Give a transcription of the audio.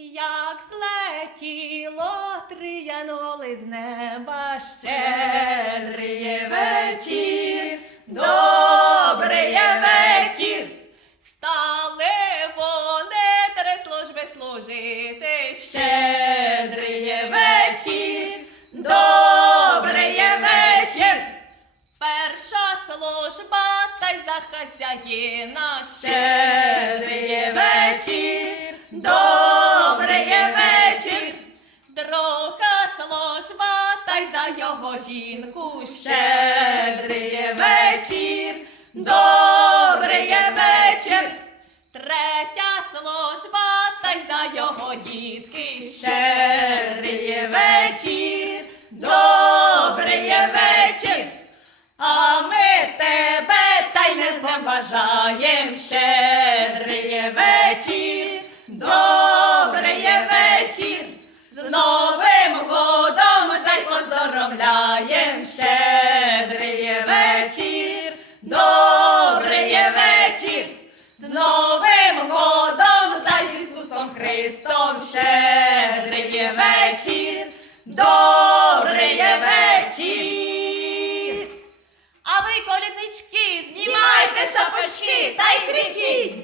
Як злетіло триянули з неба Щедрий вечір, добрий вечір. Стали вони три служби служити є вечір, добрий. Перша служба та й за хазяїна Щедрий служба за його жінку Щедрий є вечір, добрий вечір. Третя служба та й за його дітки Щедрий вечір, добрий вечір. А ми тебе та й не зневажаєм. Щедрий вечір, добрий шапочки та й кричіть.